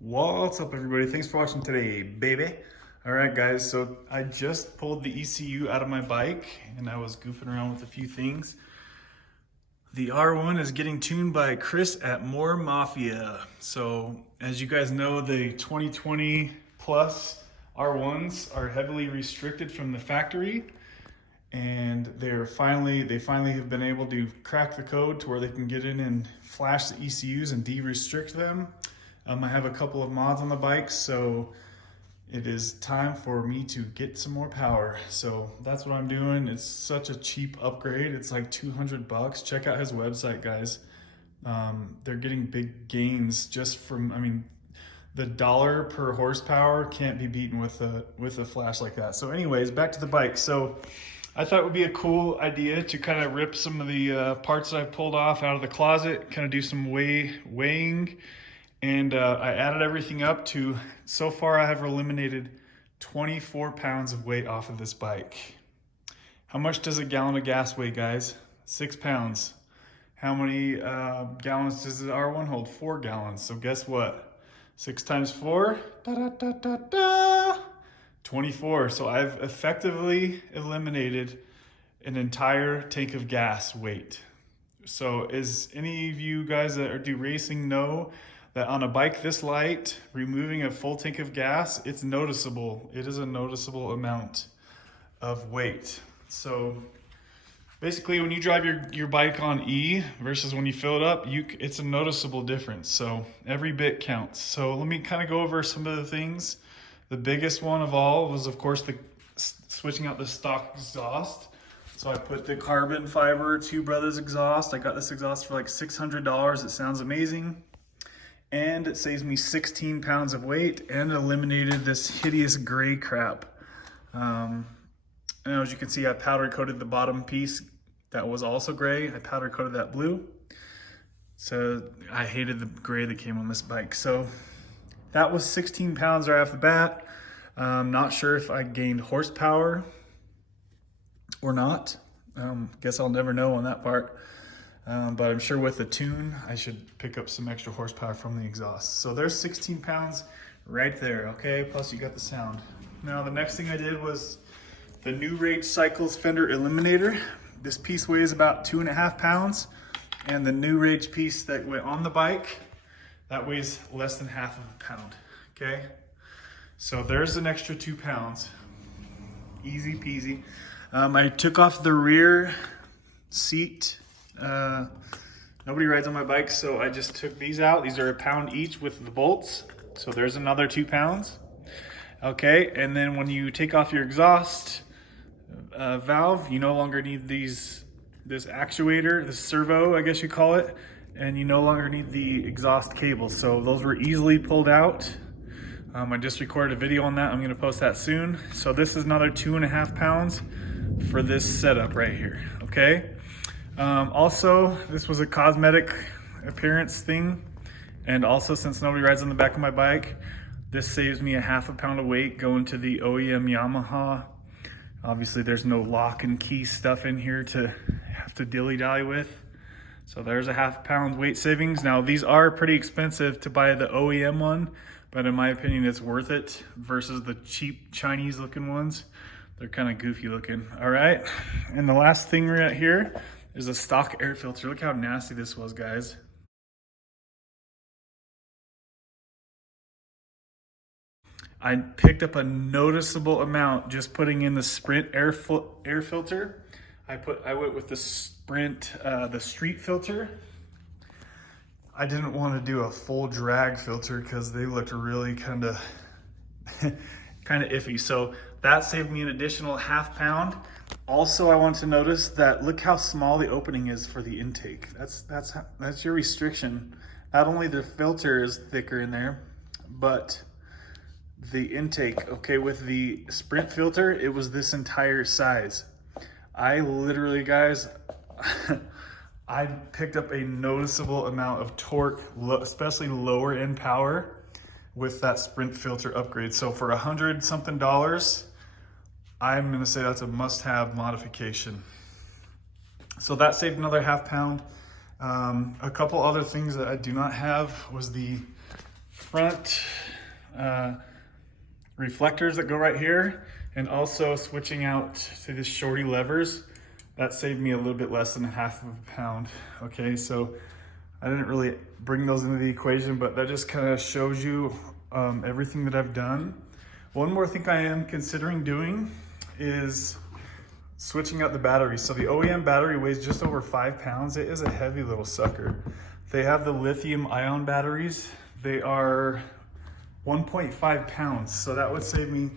What's up, everybody? Thanks for watching today, baby. All right, guys, so I just pulled the ECU out of my bike and I was goofing around with a few things. The R1 is getting tuned by Chris at More Mafia. So as you guys know, the 2020 plus R1s are heavily restricted from the factory, and they finally have been able to crack the code to where they can get in and flash the ECUs and de-restrict them. I have a couple of mods on the bike, so it is time for me to get some more power. So that's what I'm doing. It's such a cheap upgrade. It's like 200 bucks. Check out his website, guys. They're getting big gains just from, the dollar per horsepower can't be beaten with a flash like that. So anyways, back to the bike. So I thought it would be a cool idea to kind of rip some of the parts that I pulled off out of the closet, kind of do some weighing. And I added everything up to, so far I have eliminated 24 pounds of weight off of this bike. How much does a gallon of gas weigh, guys? 6 pounds. How many gallons does the R1 hold? 4 gallons. So guess what? 6 times 4, 24. So I've effectively eliminated an entire tank of gas weight. So as any of you guys that do racing know, that on a bike this light, removing a full tank of gas, it's noticeable. It is a noticeable amount of weight. So basically when you drive your bike on E versus when you fill it up, it's a noticeable difference. So every bit counts. So let me kind of go over some of the things. The biggest one of all was, of course, switching out the stock exhaust. So I put the carbon fiber Two Brothers exhaust. I got this exhaust for like $600. It sounds amazing. And it saves me 16 pounds of weight and eliminated this hideous gray crap. And as you can see, I powder coated the bottom piece that was also gray. I powder coated that blue. So I hated the gray that came on this bike. So that was 16 pounds right off the bat. Not sure if I gained horsepower or not. Guess I'll never know on that part. But I'm sure with the tune, I should pick up some extra horsepower from the exhaust. So there's 16 pounds right there, okay? Plus you got the sound. Now the next thing I did was the New Rage Cycles fender eliminator. This piece weighs about 2.5 pounds. And the New Rage piece that went on the bike, that weighs less than half of a pound, okay? So there's an extra 2 pounds. Easy peasy. I took off the rear seat. Nobody rides on my bike, so I just took these out. These are a pound each with the bolts. So there's another 2 pounds. Okay, and then when you take off your exhaust valve, you no longer need this actuator, this servo, I guess you call it, and you no longer need the exhaust cable. So those were easily pulled out. I just recorded a video on that. I'm gonna post that soon. So this is another 2.5 pounds for this setup right here, okay? Also, this was a cosmetic appearance thing. And also, since nobody rides on the back of my bike, this saves me a half a pound of weight going to the OEM Yamaha. Obviously, there's no lock and key stuff in here to have to dilly-dally with. So there's a half pound weight savings. Now, these are pretty expensive to buy the OEM one, but in my opinion, it's worth it versus the cheap Chinese looking ones. They're kind of goofy looking, all right? And the last thing right here is a stock air filter. Look how nasty this was, guys. I picked up a noticeable amount just putting in the Sprint air filter. I went with the Sprint, the street filter. I didn't want to do a full drag filter because they looked really kind of iffy. So that saved me an additional half pound. Also, I want to notice that look how small the opening is for the intake. That's your restriction. Not only the filter is thicker in there, but the intake, okay, with the Sprint filter, it was this entire size. I literally, guys, I picked up a noticeable amount of torque, especially lower end power with that Sprint filter upgrade. So for $100 something, I'm gonna say that's a must-have modification. So that saved another half pound. A couple other things that I do not have was the front reflectors that go right here, and also switching out to the shorty levers. That saved me a little bit less than half of a pound. Okay, so I didn't really bring those into the equation, but that just kind of shows you everything that I've done. One more thing I am considering doing is switching out the battery. So the OEM battery weighs just over 5 pounds. It is a heavy little sucker. They have the lithium ion batteries. They are 1.5 pounds. So that would save me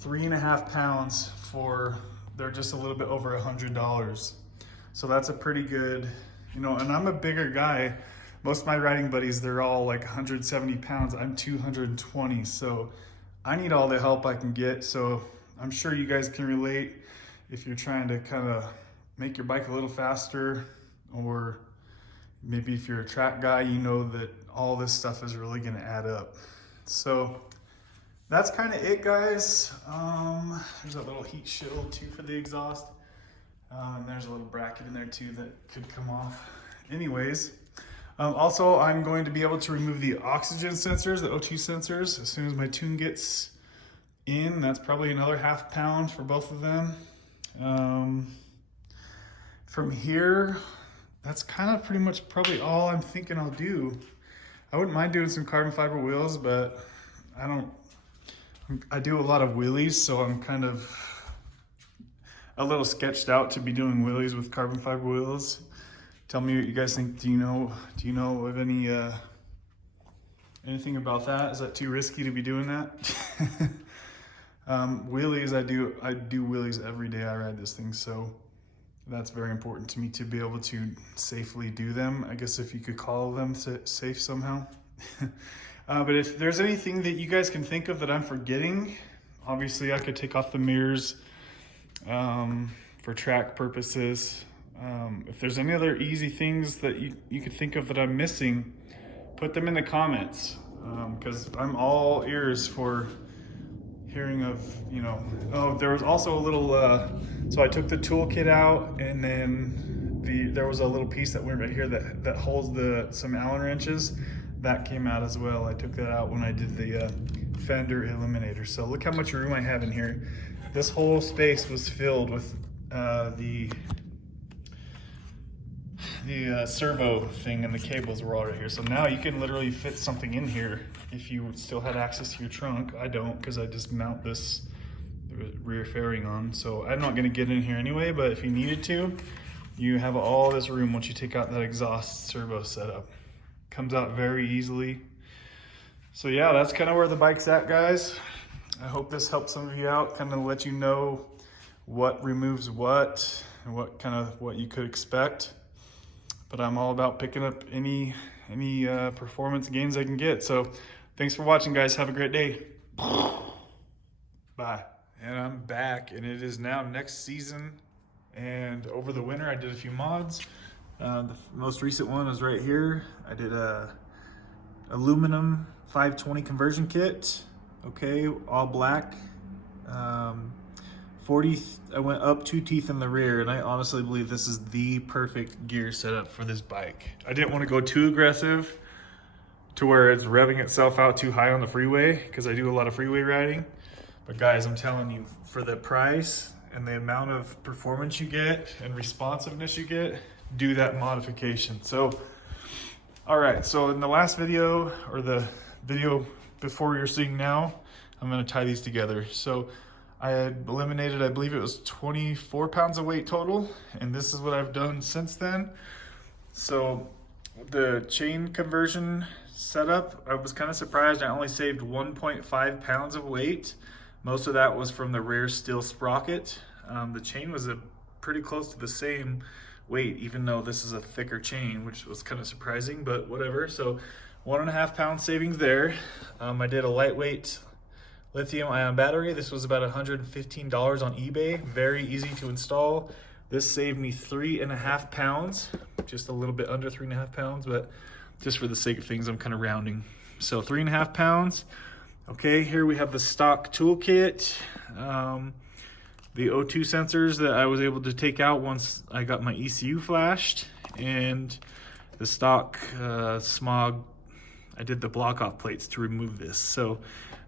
3.5 pounds for, they're just a little bit over $100. So that's a pretty good, you know, and I'm a bigger guy. Most of my riding buddies, they're all like 170 pounds. I'm 220. So I need all the help I can get. So I'm sure you guys can relate if you're trying to kind of make your bike a little faster, or maybe if you're a track guy, you know that all this stuff is really gonna add up. So that's kind of it, guys. There's a little heat shield too for the exhaust. And there's a little bracket in there too that could come off. Anyways, also I'm going to be able to remove the oxygen sensors, the O2 sensors, as soon as my tune gets in. That's probably another half pound for both of them. From here, that's kind of pretty much probably all I'm thinking I'll do. I wouldn't mind doing some carbon fiber wheels, but I do a lot of wheelies, so I'm kind of a little sketched out to be doing wheelies with carbon fiber wheels. Tell me what you guys think. Do you know of any anything about that? Is that too risky to be doing that? Wheelies, I do wheelies every day I ride this thing, so that's very important to me to be able to safely do them. I guess if you could call them safe somehow. But if there's anything that you guys can think of that I'm forgetting, obviously I could take off the mirrors for track purposes. If there's any other easy things that you could think of that I'm missing, put them in the comments, because I'm all ears for hearing of, you know. Oh, there was also a little, so I took the toolkit out, and then there was a little piece that went right here that holds some Allen wrenches. That came out as well. I took that out when I did the fender eliminator. So look how much room I have in here. This whole space was filled with the servo thing, and the cables were all right here. So now you can literally fit something in here if you still had access to your trunk. I don't, because I just mount this rear fairing on. So I'm not gonna get in here anyway, but if you needed to, you have all this room once you take out that exhaust servo setup. Comes out very easily. So yeah, that's kind of where the bike's at, guys. I hope this helps some of you out, kind of let you know what removes what and what you could expect. But I'm all about picking up any performance gains I can get. So thanks for watching, guys. Have a great day. Bye. And I'm back, and it is now next season. And over the winter, I did a few mods. The most recent one is right here. I did a aluminum 520 conversion kit. Okay, all black. 40, I went up 2 teeth in the rear, and I honestly believe this is the perfect gear setup for this bike. I didn't want to go too aggressive to where it's revving itself out too high on the freeway, because I do a lot of freeway riding. But guys, I'm telling you, for the price and the amount of performance you get and responsiveness you get, do that modification. So, all right, so in the last video, or the video before you're seeing now, I'm gonna tie these together. So I had eliminated, I believe it was 24 pounds of weight total, and this is what I've done since then. So the chain conversion setup, I was kind of surprised. I only saved 1.5 pounds of weight. Most of that was from the rear steel sprocket. The chain was pretty close to the same weight, even though this is a thicker chain, which was kind of surprising, but whatever. So 1.5 pound savings there. I did a lightweight lithium ion battery. This was about $115 on eBay. Very easy to install. This saved me 3.5 pounds, just a little bit under 3.5 pounds, but just for the sake of things, I'm kind of rounding. So 3.5 pounds. Okay, here we have the stock toolkit. The O2 sensors that I was able to take out once I got my ECU flashed, and the stock smog I did the block off plates to remove this. So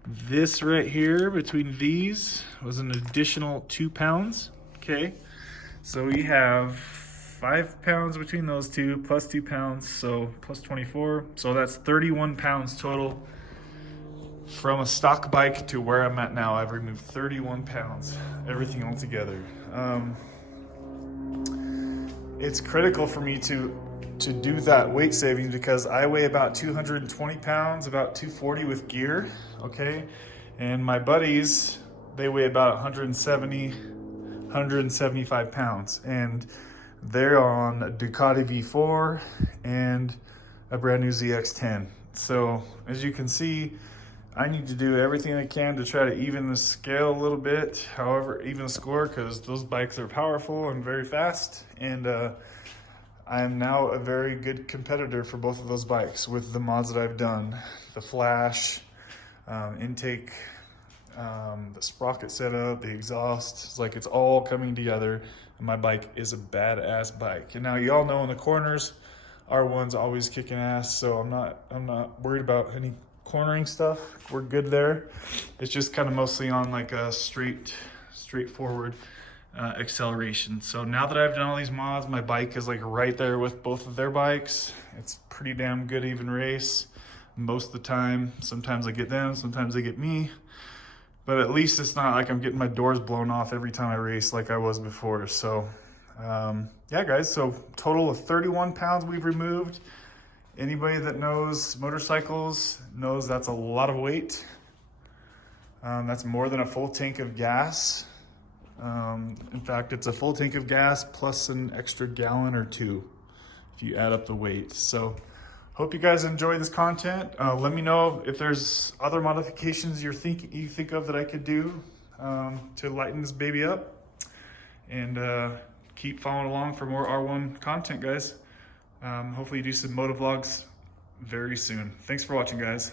this right here between these was an additional 2 pounds, okay? So we have 5 pounds between those two, plus 2 pounds, so plus 24. So that's 31 pounds total. From a stock bike to where I'm at now, I've removed 31 pounds, everything all together. It's critical for me to do that weight savings because I weigh about 220 pounds, about 240 with gear, okay? And my buddies, they weigh about 170, 175 pounds. And they're on a Ducati V4 and a brand new ZX10. So as you can see, I need to do everything I can to try to even the scale a little bit, however, even the score, because those bikes are powerful and very fast. And I am now a very good competitor for both of those bikes with the mods that I've done. The flash, intake, the sprocket setup, the exhaust. It's like it's all coming together. And my bike is a badass bike. And now you all know in the corners, R1's always kicking ass, so I'm not worried about any cornering stuff. We're good there. It's just kind of mostly on like a straightforward acceleration. So now that I've done all these mods, my bike is like right there with both of their bikes. It's pretty damn good even race most of the time. Sometimes I get them, sometimes they get me, but at least it's not like I'm getting my doors blown off every time I race like I was before. So yeah guys, so total of 31 pounds we've removed. Anybody that knows motorcycles knows that's a lot of weight. That's more than a full tank of gas. In fact, it's a full tank of gas plus an extra gallon or 2 if you add up the weight. So hope you guys enjoy this content. Let me know if there's other modifications you think of that I could do to lighten this baby up. And keep following along for more R1 content, guys. Hopefully do some motovlogs very soon. Thanks for watching, guys.